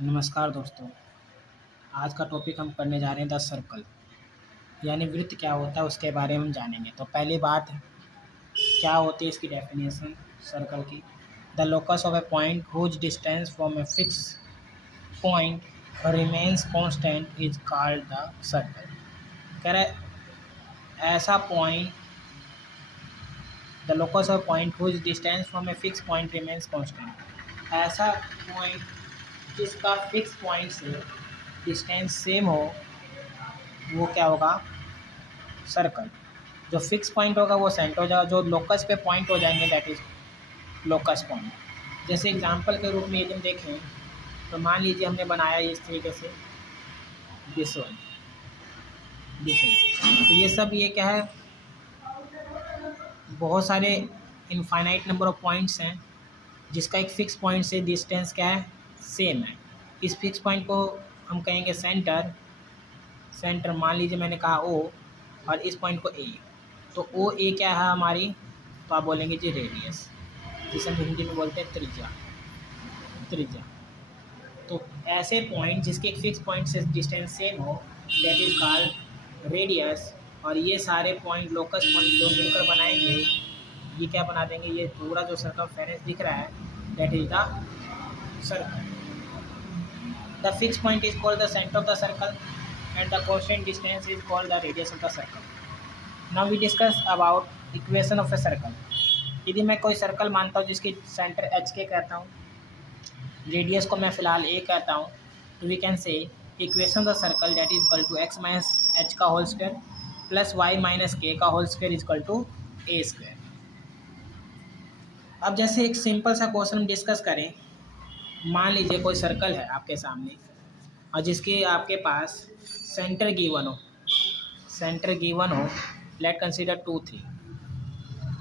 नमस्कार दोस्तों। आज का टॉपिक हम करने जा रहे हैं द सर्कल, यानी वृत्त क्या होता है उसके बारे में हम जानेंगे। तो पहली बात, क्या होती है इसकी डेफिनेशन सर्कल की। The locus of a point whose distance from a fix point remains constant is called the circle. कह रहे ऐसा point, the locus of point whose distance from a fix point remains constant, ऐसा point जिसका fix point से distance same हो वो क्या होगा, सर्कल। जो फिक्स पॉइंट होगा वो सेंटर हो जाएगा, जो लोकस पे पॉइंट हो जाएंगे दैट इज लोकस पॉइंट। जैसे एग्जांपल के रूप में यदि हम देखें तो मान लीजिए हमने बनाया इस तरीके से दिस वन, तो ये सब ये क्या है, बहुत सारे इनफाइनाइट नंबर ऑफ पॉइंट्स हैं जिसका एक फिक्स पॉइंट से डिस्टेंस क्या है, सेम है। इस फिक्स पॉइंट को हम कहेंगे सेंटर। सेंटर मान लीजिए मैंने कहा ओ और इस पॉइंट को ए, तो ओ ए क्या है हमारी, तो आप बोलेंगे जी रेडियस, जिसे हम हिंदी में बोलते हैं त्रिज्या। त्रिज्या तो ऐसे पॉइंट जिसके एक फिक्स पॉइंट से डिस्टेंस सेम हो दैट इज कॉल्ड रेडियस। और ये सारे पॉइंट लोकस पॉइंट जो मिलकर बनाएंगे ये क्या बना देंगे, ये पूरा जो सर्कमफेरेंस दिख रहा है that is the circle. The fix point is called the centre of the circle and the constant distance is called the radius of the circle. Now we discuss about equation of a circle. यदि मैं कोई circle मानता हूँ जिसकी centre H के कहता हूँ, radius को मैं फिलहाल ए कहता हूँ, तो we can say equation of the circle that is equal to X minus H का whole square plus Y minus K का whole square is equal to A square. अब जैसे एक सिंपल सा क्वेश्चन हम डिस्कस करें, मान लीजिए कोई सर्कल है आपके सामने और जिसके आपके पास सेंटर गिवन हो, सेंटर गिवन हो, लेट कंसीडर 2 3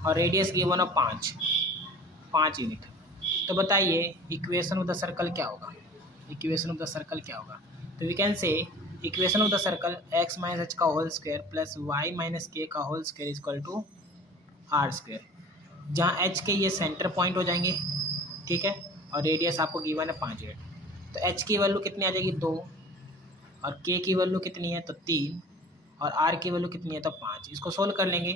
और रेडियस गिवन हो 5 यूनिट। तो बताइए इक्वेशन ऑफ द सर्कल क्या होगा, इक्वेशन ऑफ द सर्कल क्या होगा। तो we can say equation of the circle X minus H का whole square plus Y minus K का whole square is equal to R square, जहाँ H K ये centre point हो जाएंगे, ठीक है, और रेडियस आपको गिवन है 5 यूनिट। तो एच की वैल्यू कितनी आ जाएगी 2 और के की वैल्यू कितनी है तो 3 और आर की वैल्यू कितनी है तो 5। इसको सोल्व कर लेंगे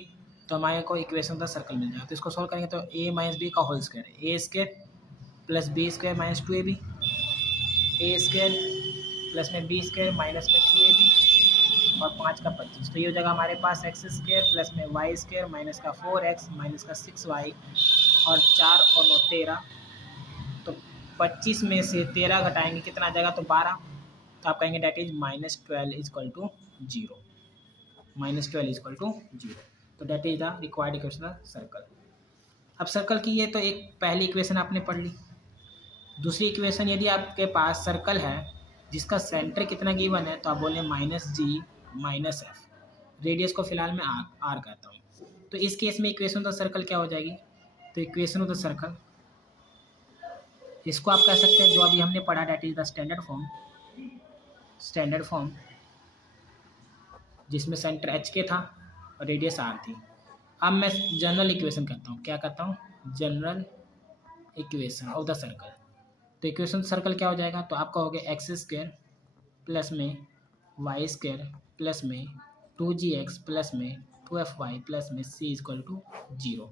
तो हमारे को इक्वेशन का सर्कल मिल जाएगा। तो इसको सोल्व करेंगे तो ए माइनस बी का whole square, A square plus B square minus 2ab, A square plus में बी स्क्वायर माइनस में 2ab और 5 का 25। तो ये हो जाएगा हमारे पास एक्स स्क्वायर प्लस में वाई स्क्वायर माइनस का 4x माइनस का 6y और 4 और 9 13। तो 25 में से 13 घटाएंगे कितना आ जाएगा तो 12। तो आप कहेंगे that is -12 is equal to 0, -12 is equal to 0। तो that is the required equation of circle. अब सर्कल की ये तो एक पहली इक्वेशन आपने पढ़ ली। दूसरी इक्वेशन, यदि आपके पास सर्कल है जिसका सेंटर कितना गिवन है तो आप बोलें -g - f, रेडियस को फिलहाल मैं आर कहता हूँ। तो इस केस में इक्वेशन ऑफ द सर्कल क्या हो जाएगी, तो इक्वेशन ऑफ द सर्कल इसको आप कह सकते हैं जो अभी हमने पढ़ा that is the standard form जिसमें सेंटर एच के था और रेडियस आर थी। अब मैं जनरल इक्वेशन कहता हूँ, क्या कहता हूँ, general equation of the circle. तो इक्वेशन सर्कल क्या हो जाएगा, तो आप कहोगे एक्स स्क्वायर प्लस में वाई स्क्वायर प्लस में 2gx प्लस में 2fy प्लस में c इक्वल टू 0।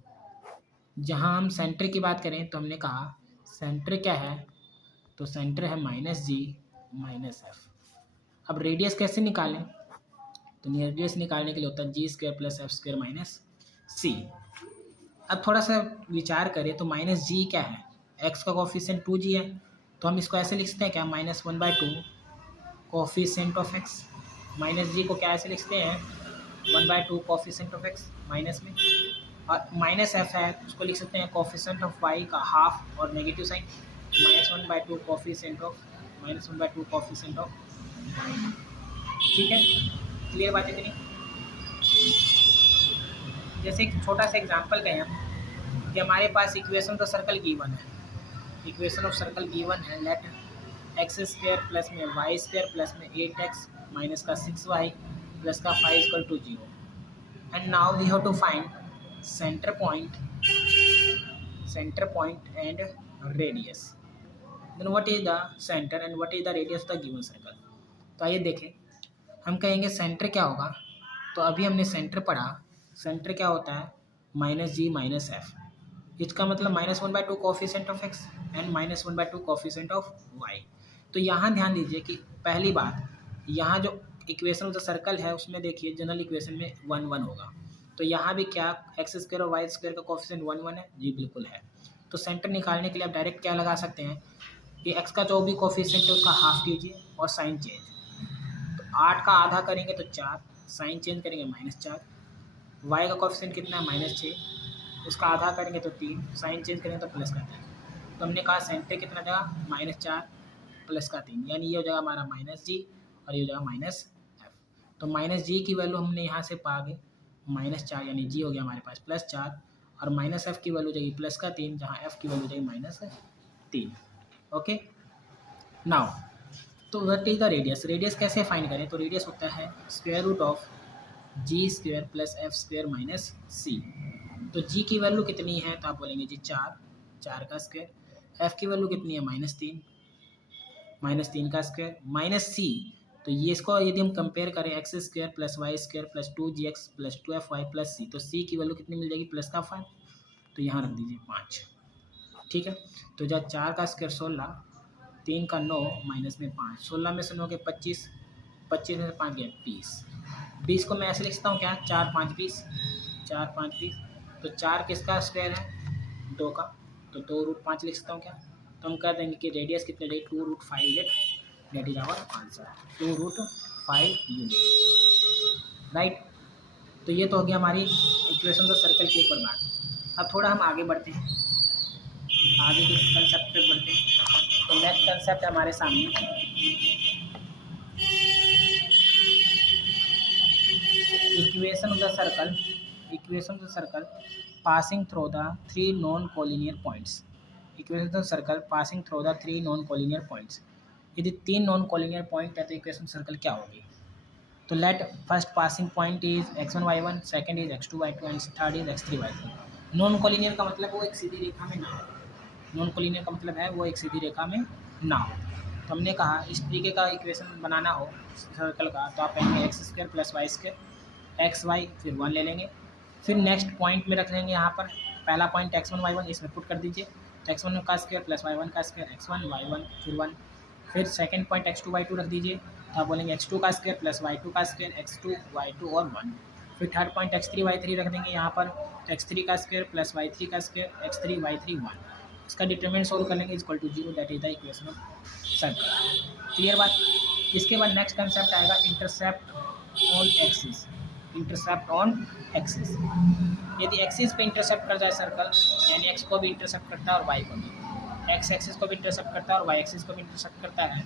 जहाँ हम सेंटर की बात करें तो हमने कहा सेंटर क्या है, तो सेंटर है -g - f। अब रेडियस कैसे निकालें, तो रेडियस निकालने के लिए होता है G square plus F square minus C. अब थोड़ा सा विचार करें तो -g क्या है, x का कोफिशिएंट 2g है, तो हम इसको ऐसे लिख सकते हैं क्या, -1/2 कोफिशिएंट ऑफ x, -g को क्या ऐसे लिखते हैं 1/2 कोफिशिएंट ऑफ x माइनस में, और -f है उसको लिख सकते हैं कोफिशिएंट ऑफ y का हाफ और negative sign, -1/2 coefficient of y। ठीक है, क्लियर बात है कि नहीं। जैसे एक छोटा सा एग्जांपल कहें हम कि हमारे पास इक्वेशन ऑफ सर्कल गिवन है, इक्वेशन ऑफ सर्कल गिवन है, लेट एक्स स्क्वायर प्लस में वाई स्क्वायर प्लस में 8x माइनस का 6y प्लस का 5 equal to 0। And now we have to find centre point and radius. Then what is the centre and what is the radius of the given circle. तो आइए देखें, हम कहेंगे centre क्या होगा। तो अभी हमने सेंटर पढ़ा, सेंटर क्या होता है माइनस जी माइनस एफ। इसका मतलब -1/2 coefficient of X and -1/2 coefficient of Y. तो यहाँ ध्यान दीजिए कि पहली बात, यहाँ जो इक्वेशन ऑफ द सर्कल है उसमें देखिए जनरल इक्वेशन में 1 1 होगा। तो यहाँ भी क्या एक्स स्क्वायर और वाई स्क्वायर का कोफिशिएंट 1 1 है? जी बिल्कुल है। तो सेंटर निकालने के लिए आप डायरेक्ट क्या लगा सकते हैं कि एक्स का जो भी कोफिशिएंट है उसका हाफ कीजिए और साइन चेंज। तो 8 का आधा करेंगे तो 4, साइन चेंज करेंगे -4। वाई का कोफिशिएंट कितना है -6, उसका आधा करेंगे तो 3, साइन चेंज करेंगे तो प्लस का 3। तो हमने कहा सेंटर कितना जगह -4 प्लस का 3, यानी ये हो जाएगा हमारा -g और ये हो जाएगा -f। तो -g की वैल्यू हमने यहाँ से पा गए -4, यानी g हो गया हमारे पास +4 और -f की वैल्यू जाएगी प्लस का 3, जहाँ f की वैल्यू जाएगी -3। ओके नाउ, तो what is the radius. Radius कैसे फाइंड करें? तो रेडियस होता है square root of g² + f² - c। तो g की वैल्यू कितनी है? तो आप बोलेंगे जी 4 का स्क्वायर। f की वैल्यू कितनी है? -3 का स्क्वायर -c। तो ये इसको यदि हम कंपेयर करें x² + y² + 2gx + 2fy + c, तो c की वैल्यू कितनी मिल जाएगी? +5। तो यहाँ रख दीजिए 5। ठीक है, तो जब 4 का स्क्वायर 16, 3 का 9 -5, 16 में से 9 के 25, 25 में से 5 गए 20। 20 को मैं ऐसे लिखता हूँ क्या? 4 5 20, 4 5 20। तो 4 किसका स्क्वायर है? 2 का, तो 2√5 लिख सकता हूँ क्या? तो हम कह देंगे कि रेडियस कितने रहेगी? 2√5 unit, that is our answer, 2√5 unit. Right, तो ये तो हो गया हमारी इक्वेशन ऑफ सर्कल के ऊपर बात। अब थोड़ा हम आगे बढ़ते हैं, आगे के कंसेप्ट पे बढ़ते हैं। तो नेक्स्ट कंसेप्ट हमारे सामने equation of the circle passing through the 3 non collinear points. Equation of the circle passing through the 3 non collinear points. यदि 3 नॉन कोलिनियर पॉइंट है तो इक्वेशन सर्कल क्या होगी? तो let first passing point is x1 y1, second is x2 y2 and third is x3 y3। Non collinear का मतलब वो एक सीधी रेखा में ना हो। नॉन कोलिनियर का मतलब है वो एक सीधी रेखा में ना हो। तो हमने कहा इस तरीके का इक्वेशन बनाना हो सर्कल का, तो आप कहेंगे x² + y², एक्स वाई फिर 1 ले लेंगे। फिर नेक्स्ट पॉइंट में रख लेंगे, यहाँ पर पहला पॉइंट x1 y1 इसमें पुट कर दीजिए। तो x1 का स्क्वायर + y1 का स्क्वायर, x1 y1 फिर 1। फिर सेकंड पॉइंट x2 y2 रख दीजिए। तो आप बोलेंगे x2 का स्क्वायर + y2 का स्क्वायर, x2 y2 और 1। फिर थर्ड पॉइंट x3 y3 रख देंगे यहाँ पर। तो x3 का स्क्वायर + y3 का स्क्वायर, x3 y3 1। इसका डिटरमिनेंट सोल्व कर लेंगे equal to 0, that is the equation of circle. Clear बात। इसके बाद नेक्स्ट कंसेप्ट आएगा intercept on axis. Intercept on axis, यदि एक्सिस पे इंटरसेप्ट कर जाए सर्कल, यानी एक्स को भी इंटरसेप्ट करता है और वाई को भी, एक्स एक्सिस को भी इंटरसेप्ट करता है और वाई एक्सिस को भी इंटरसेप्ट करता है,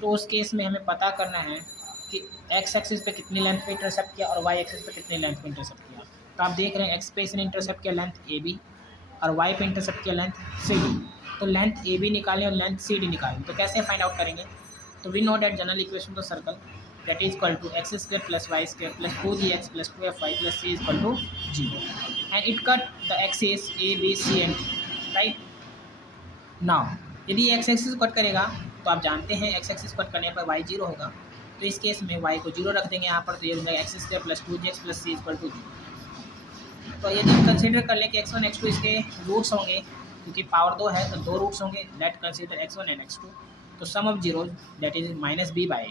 तो उस केस में हमें पता करना है कि एक्स एक्सिस पे कितनी लेंथ पे इंटरसेप्ट किया और वाई एक्सिस पे कितनी लेंथ पे इंटरसेप्ट किया। तो आप देख रहे हैं एक्स पे इसने इंटरसेप्ट किया लेंथ ए बी और वाई पे इंटरसेप्ट किया लेंथ सी डी। तो लेंथ ए बी निकालें और लेंथ सी डी निकालें, तो कैसे फाइंड आउट करेंगे? तो we know that general equation of circle that is equal to x² + y² + 2gx + 2fy + c is equal to 0, and it cut the axis a b c and d, right? now यदि x axis cut करेगा तो आप जानते हैं x axis cut करने पर y 0 होगा। तो इस केस में y को 0 रख देंगे यहाँ पर, तो ये हो जाएगा x² + 2gx + c = 0। तो यदि कंसीडर कर लें कि x1 x2 इसके रूट्स होंगे, क्योंकि पावर 2 है तो 2 रूट्स होंगे, late consider x1 and x2। तो sum of zero that is -b/a,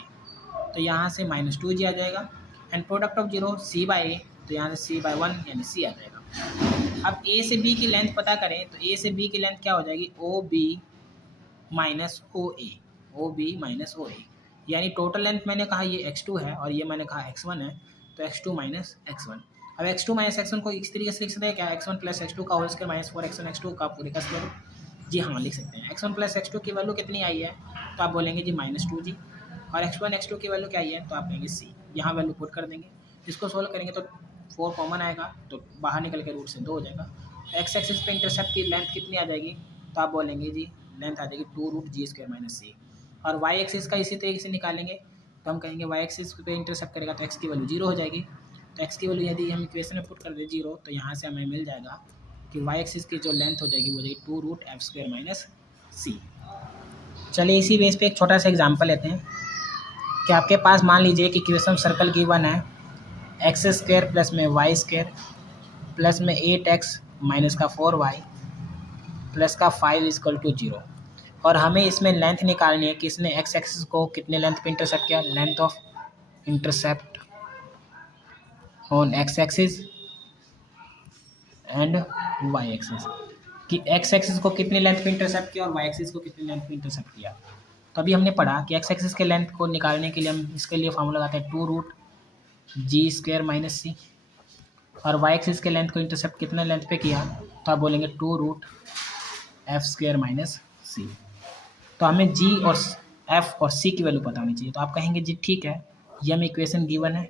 तो यहाँ से -2g आ जाएगा, and product of zero c/a, तो यहाँ से c/1 यानी c आ जाएगा। अब a से b की लेंथ पता करें, तो a से b की लेंथ क्या हो जाएगी? OB - OA, यानी टोटल लेंथ मैंने कहा ये x2 है और ये मैंने कहा x1 है, तो x2 - x1। अब x2 - x1 को इस तरीके से लिख सकते हैं क्या? x1 + x2 का होल स्क्वायर -4x1 x2 का पूरे का स्क्वायर। जी हाँ, लिख सकते हैं। x1 + x2 की वैल्यू कितनी आई है? तो आप बोलेंगे जी -2g, और x1 x2 की वैल्यू क्या आई है? तो आप कहेंगे c। यहाँ वैल्यू पुट कर देंगे, इसको सोल्व करेंगे तो 4 कॉमन आएगा, तो बाहर निकल के रूट से 2 हो जाएगा। x एक्सिस पे इंटरसेप्ट की लेंथ कितनी आ जाएगी? तो आप बोलेंगे जी लेंथ आ जाएगी 2√g² - c। और y एक्सिस का इसी तरीके से निकालेंगे, तो हम कहेंगे y एक्सिस पे इंटरसेप्ट करेगा तो x की वैल्यू 0 हो जाएगी। तो x की वैल्यू यदि हम इक्वेशन में पुट कर दें 0, तो यहाँ से हमें मिल जाएगा कि y एक्सिस की जो लेंथ हो जाएगी वो हो जाएगी 2√f² - c। चलिए इसी बेस पे एक छोटा सा एग्जांपल लेते हैं कि आपके पास मान लीजिए कि इक्वेशन सर्कल गिवन है एक्स स्क्वायर प्लस में वाई स्क्वायर प्लस में 8x माइनस का 4y प्लस का 5 इजकल टू 0 और हमें इसमें लेंथ निकालनी है कि इसने एक्स एक्सिस को कितने लेंथ पे इंटरसेप्ट किया, length of intercept on X axis and Y axis, कि एक्स एक्सिस को कितनी लेंथ पे इंटरसेप्ट किया और वाई एक्सिस को कितनी लेंथ पे इंटरसेप्ट किया। तो अभी हमने पढ़ा कि एक्स एक्सिस के लेंथ को निकालने के लिए हम इसके लिए फॉर्मूला लगाते हैं 2√g² माइनस सी, और वाई एक्सिस के लेंथ को इंटरसेप्ट कितने लेंथ पे किया तो आप बोलेंगे 2√f² माइनस सी। तो हमें जी और एफ और सी की वैल्यू पता होनी चाहिए। तो आप कहेंगे जी ठीक है, ये हमें इक्वेशन गिवन है,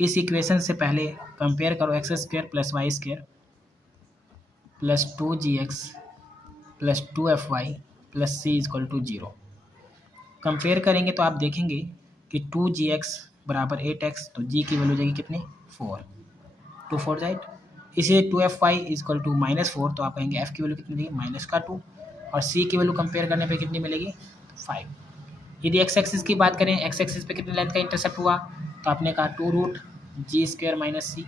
इस इक्वेशन से पहले कंपेयर करो X square plus Y square plus 2gx plus 2fy plus C is equal to 0। Compare करेंगे तो आप देखेंगे कि 2gx बराबर 8x, तो g की वैल्यू जाएगी कितनी 4, 2 4 जाइट। इसे 2fy इजक्वल टू -4, तो आप कहेंगे f की वैल्यू कितनी देगी -2, और c की वैल्यू कंपेयर करने पे कितनी मिलेगी 5। यदि x एक्सिस की बात करें, x एक्सिस पे कितने लेंथ का इंटरसेप्ट हुआ तो आपने कहा 2√g² माइनस सी,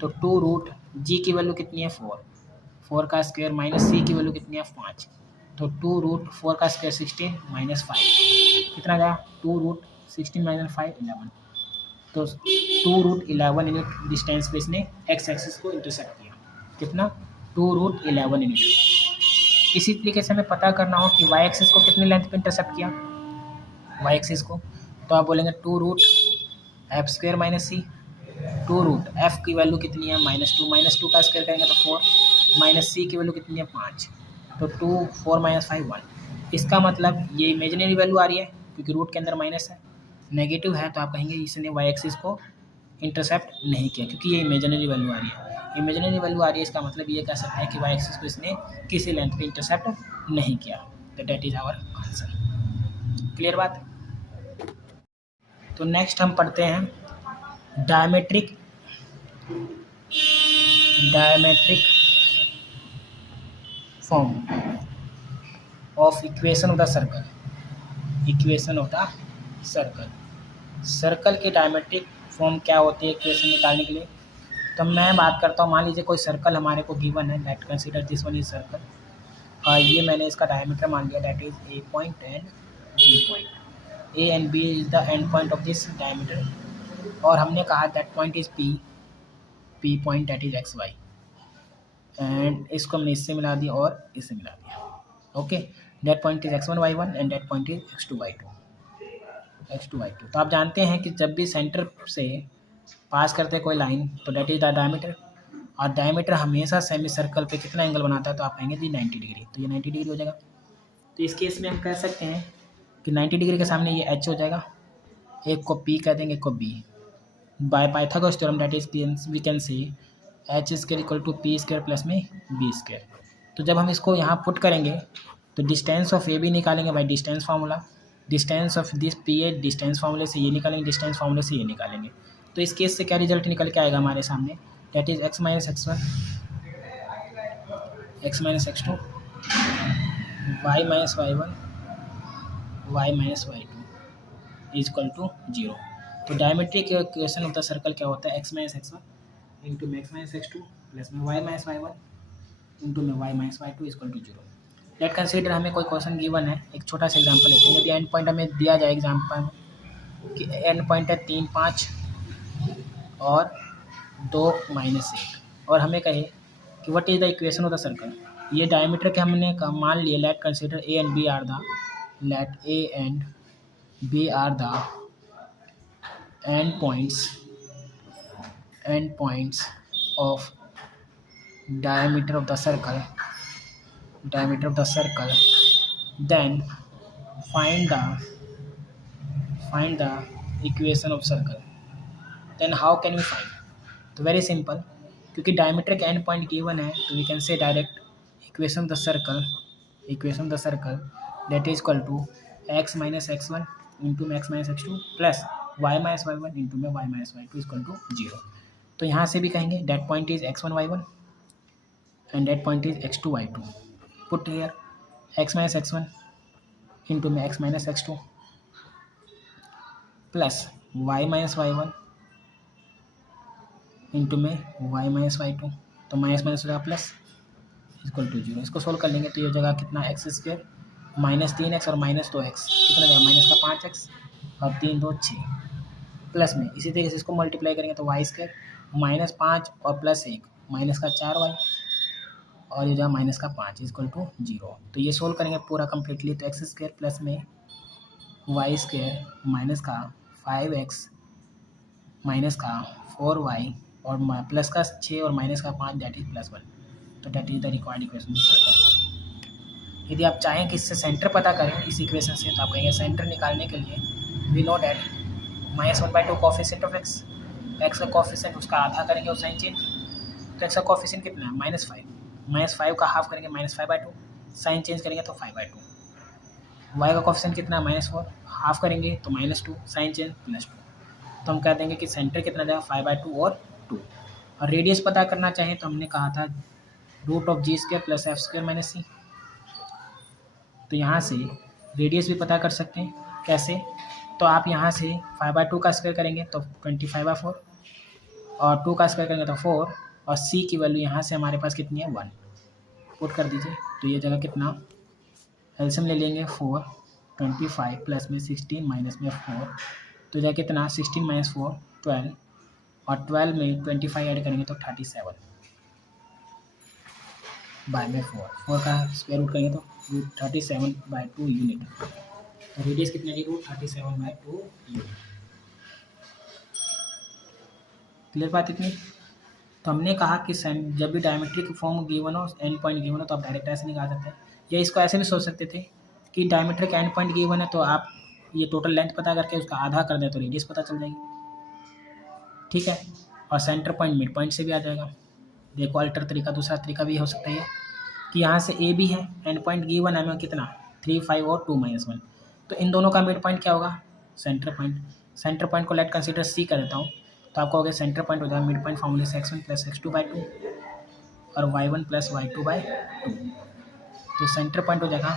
तो 2√g की वैल्यू कितनी है 4, 4 का स्क्वायर माइनस सी की वैल्यू कितनी है 5, तो 2√4 का स्क्वायर 16 माइनस 5 कितना गया 2√16 माइनस 5 11, तो 2√11 यूनिट डिस्टेंस पे इसने एक्स एक्सिस को इंटरसेप्ट किया, कितना 2√11 यूनिट। इसी तरीके से हमें पता करना हो कि वाई एक्सिस को कितनी लेंथ पे इंटरसेप्ट किया, वाई एक्सिस को, तो आप बोलेंगे 2√f² माइनस सी, 2√f की वैल्यू कितनी है -2 का स्क्वायर करेंगे तो 4, माइनस सी की वैल्यू कितनी है 5, तो 2 4 माइनस 5 1। इसका मतलब ये इमेजिनरी वैल्यू आ रही है क्योंकि रूट के अंदर माइनस है, नेगेटिव है तो आप कहेंगे इसने वाई एक्सिस को इंटरसेप्ट नहीं किया क्योंकि ये इमेजिनरी वैल्यू आ रही है। इमेजिनरी वैल्यू आ रही है, इसका मतलब ये कह सकते हैं कि वाई एक्सिस को इसने किसी लेंथ पे इंटरसेप्ट नहीं किया। तो that is our answer. Clear बात। तो नेक्स्ट हम पढ़ते हैं diametric form of equation of the circle, equation of the circle, circle की डायमेट्रिक फॉर्म क्या होती है इक्वेशन निकालने के लिए। तो मैं बात करता हूँ, मान लीजिए कोई सर्कल हमारे को गिवन है, let consider this one is circle, ये मैंने इसका डायमीटर मान लिया that is A point and B point, A and B is the end point of this diameter, और हमने कहा that point is P, P point that is X Y, and इसको हमने इससे मिला दिया और इससे मिला दिया। Okay, that point is x1 y1 and that point is x2 y2, x2 y2। तो आप जानते हैं कि जब भी सेंटर से पास करते हैं कोई लाइन तो दैट इज द डायमीटर, और डायमीटर हमेशा सेमी सर्कल पे कितना एंगल बनाता है तो आप कहेंगे जी 90 डिग्री, तो ये 90 डिग्री हो जाएगा। तो इस केस में हम कह सकते हैं कि 90 डिग्री के सामने ये h हो जाएगा, एक को p कह देंगे, एक को b। By Pythagoras theorem that is we can see h square equal to p square plus में b स्क्वायर। तो जब हम इसको यहाँ पुट करेंगे तो डिस्टेंस ऑफ ए बी निकालेंगे by distance formula, distance of this P A distance फार्मूले से ये निकालेंगे, डिस्टेंस फार्मूले से ये निकालेंगे। तो इस केस से क्या रिजल्ट निकल के आएगा हमारे सामने, that is x minus x1 x minus x2 y minus y1 y minus y2 is equal to 0। तो diametric equation of the circle क्या होता है, x माइनस x1 इंटू में x माइनस x2 प्लस में y माइनस y1 इंटू में y minus y2 is equal to 0। Let consider हमें कोई question given है, एक छोटा सा एग्जांपल लेते हैं। यदि एंड पॉइंट हमें दिया जाए एग्जांपल कि एंड पॉइंट है 3 5 और 2 माइनस 1, और हमें कहे कि what is the equation of the circle. ये डायमीटर के हमने मान लिए, let consider A and B are the, let A and B are the end points of diameter of the circle, then find the equation of circle। then how can we find? तो very simple, क्योंकि diameter के end point given है तो we can say direct equation of the circle that is equal to x minus x1 into में x minus x2 plus y minus y1 into में y minus y2 equal to 0। तो यहाँ से भी कहेंगे that point is x1 y1 and that point is x2 y2, put here x minus x1 into में x minus X two plus y minus Y one into में y minus Y two, तो minus minus हो जाएगा plus equal to zero. इसको solve कर लेंगे तो ये जगह कितना एक्स स्क्वायर माइनस 3x और माइनस 2x कितना जाएगा माइनस का 5x और 3 2 6 प्लस में इसी तरीके से इसको मल्टीप्लाई करेंगे तो वाई स्क्वायर माइनस 5 और प्लस 1 माइनस का 4y और ये जाएगा माइनस का 5 इक्वल टू जीरो। तो ये सोल्व करेंगे पूरा कम्प्लीटली तो एक्स स्क्वायर प्लस में वाई स्क्वायर माइनस का 5x माइनस का 4y और प्लस का 6 और माइनस का 5 दैट इज प्लस 1, तो that is the required equation circle. यदि आप चाहें कि इससे सेंटर पता करें इस इक्वेशन से तो आप कहेंगे सेंटर निकालने के लिए we know that -1/2 coefficient of X, X का कोफिशिएंट उसका आधा करेंगे और साइन चेंज, तो एक्स का कोफिशिएंट कितना है -5, -5 का हाफ करेंगे -5/2, साइन चेंज करेंगे तो 5/2। वाई का कोफिशिएंट कितना है -4, हाफ करेंगे तो -2, साइन चेंज +2, तो हम कह देंगे कि सेंटर कितना जाएगा 5/2 और 2। और रेडियस पता करना चाहें तो हमने कहा था √g² + f² - c, तो यहाँ से रेडियस भी पता कर सकते हैं कैसे, तो आप यहाँ से 5/2 का स्क्वायर करेंगे तो 25/4 और 2 का स्क्वायर करेंगे तो 4 और c की वैल्यू यहाँ से हमारे पास कितनी है 1 पुट कर दीजिए, तो ये जगह कितना एलसीएम ले लेंगे 4 25 प्लस में 16 माइनस में 4, तो जगह कितना 16 - 4 12 और 12 में 25 ऐड करेंगे तो 37 बाय में 4 का स्क्वायर रूट करेंगे तो √37/2 यूनिट, तो रेडियस कितनी है √37/2 यूनिट। क्लियर बात इतनी। तो हमने कहा कि जब भी डायमेट्रिक फॉर्म गिवन हो एंड पॉइंट गिवन हो तो आप डायरेक्ट ऐसे निकाल सकते हैं, या इसको ऐसे भी सोच सकते थे कि डायमेट्रिक एंड पॉइंट गिवन है तो आप ये टोटल लेंथ पता करके उसका आधा कर दें तो रेडियस पता चल जाएगी, ठीक है। और सेंटर पॉइंट मिड पॉइंट से भी आ जाएगा। देखो अल्टर तरीका दूसरा तरीका भी हो सकता है कि यहाँ से ए भी है एंड पॉइंट गिवन है हमें कितना 3 5 और 2 - 1, तो इन दोनों का मिड पॉइंट क्या होगा सेंटर पॉइंट। सेंटर पॉइंट को लेट कंसीडर सी कर देता हूँ, तो आपको हो गया सेंटर पॉइंट हो जाएगा मिड पॉइंट फॉर्मूले से x1 + x2/2 और y1 + y2/2, तो सेंटर पॉइंट हो जाएगा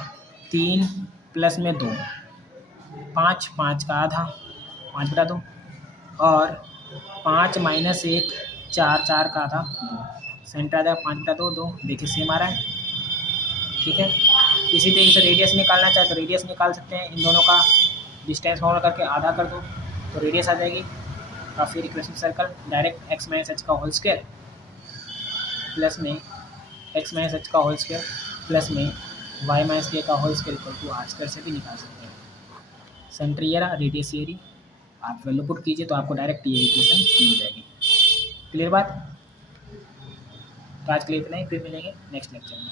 3 प्लस में 2 5 5 का आधा 5/2 और 5 - 1 4 4 का आधा 2, सेंटर आ जाएगा 5/2 2, देखिए सेम आ रहा है, ठीक है। इसी तरीके से रेडियस निकालना चाहे तो रेडियस निकाल सकते हैं, इन दोनों का डिस्टेंस फॉर्मूला करके आधा कर दो तो रेडियस आ जाएगी, और फिर equation circle direct x - h का होल स्क्वायर प्लस में x - h का होल स्क्वायर प्लस में y - k का whole square equal to r² से भी निकाल सकते हैं। सेंटर ये रहा, रेडियस ये रही, आप वैल्यू पुट कीजिए तो आपको डायरेक्ट ये इक्वेशन मिल जाएगी। क्लियर बात। तो आज के लिए इतना ही, फिर मिलेंगे नेक्स्ट लेक्चर में।